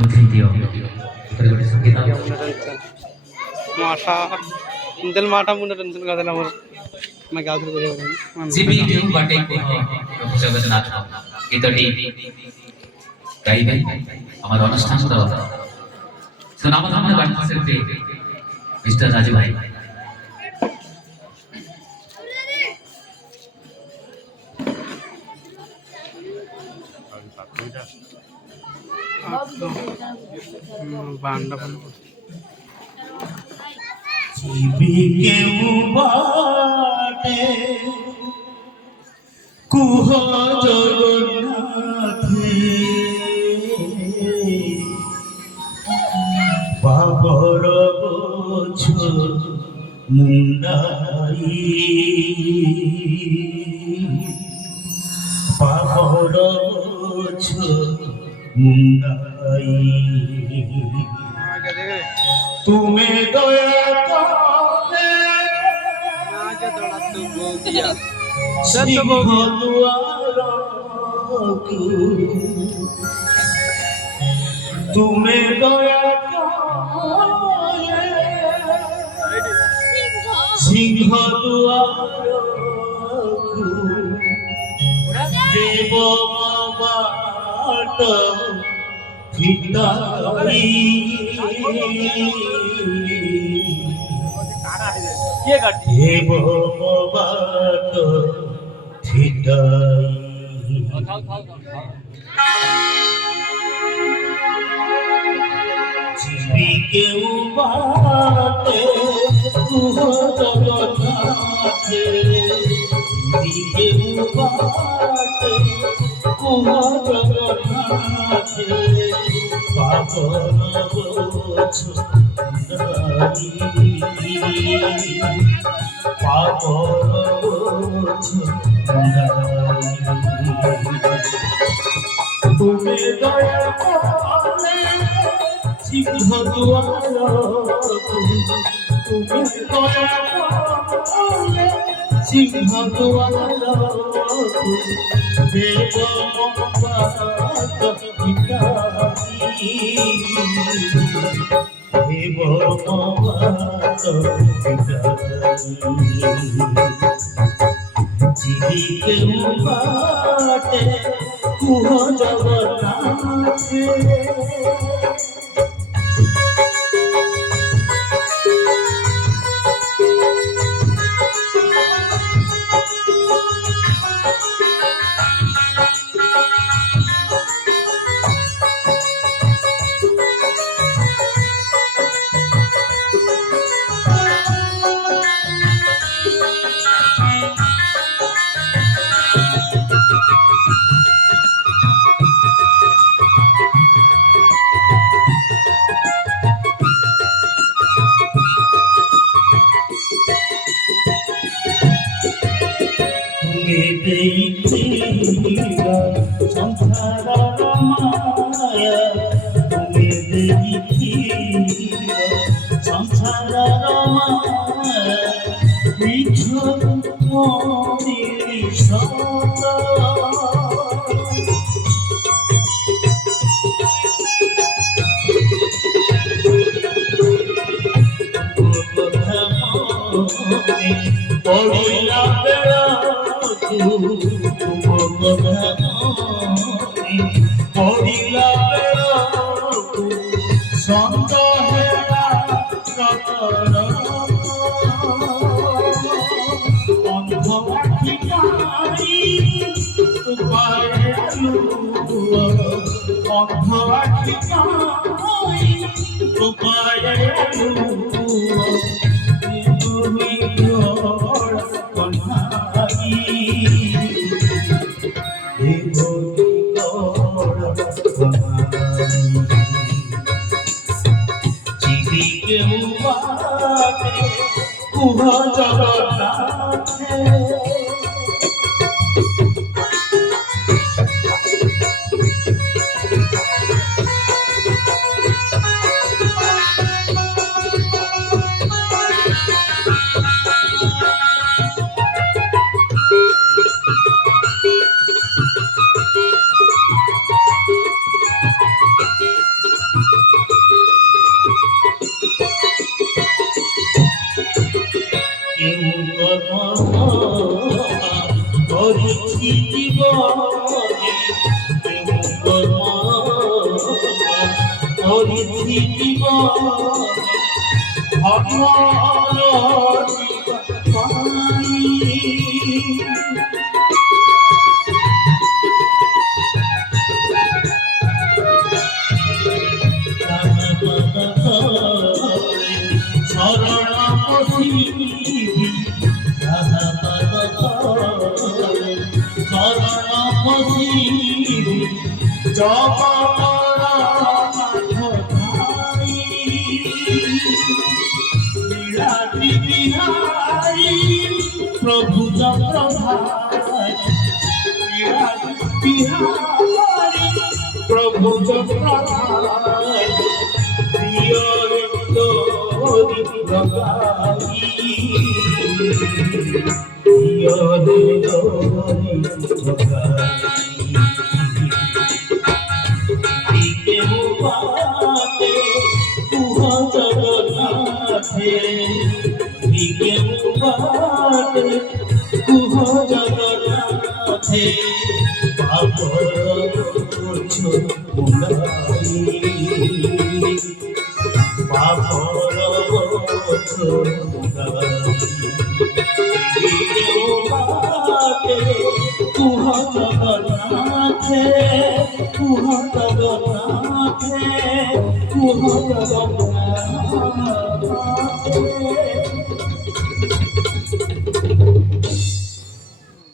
Video berikut kita माशा दिल माटा मुंडा टेंशन का दिल हमारा मैं क्या करूँ जीबी क्यों बाटे को जगन्नाथ इतनी कई भाई हमारा अनुष्ठान तो सुनाम हमने बांट सकते मिस्टर राजू भाई बांडा जीवी के बाटे कुह जगन्नाथे बाबर बोझ मुंडाई बाबर बोझ मुंडाई तुम्हें दया करे सिंह द्वारकू तुम्हें दया करे सिंह द्वारकू देव बाट फिटाई देव बाट फिटाई जीवी के बाटे कुह जगन्नाथे जीवी के बाटे कुह जगन्नाथे बाबर बोझ मुंडाई बाबर बोझ मुंडाई तुम्हें दया करे सिंह द्वारकू तुम्हें दया करे सिंह द्वारकू देव बाट फिटाई देव बाट फिटाई जीवी के बाटे कुह जगन्नाथे देखिया संसार माया तुम्हें देखिया संसार माया मिछ मोरी सत पड़िला बेड़ा पड़िला बेड़ू सन्द हेला सतर अंध आखि पाई पायलू अंध आखि पाई पायलू जीवी के बाटे कुह जगन्नाथे ধরিছি জীবনে ধর্মর পাই শরণ পশিবি রাধা পদ তলে শরণ পশিবি জগন্নাথ ভাই লীলাদ্রি বিহারী প্রভু চক্রধারী লীলাদ্রি বিহারী প্রভু চক্রধারী প্রিয় তোরি প্রগাই প্রিয় তোরি প্রগাই দিকে মুবাতে কুহ জগন্নাথে দিকে মুবাতে কুহ জগন্নাথে পাপর করছো মুলাই পাপর করছো মুলাই দিকে মুবাতে কুহ জগন্নাথে কুহ জগন্নাথে কুহ জগন্নাথে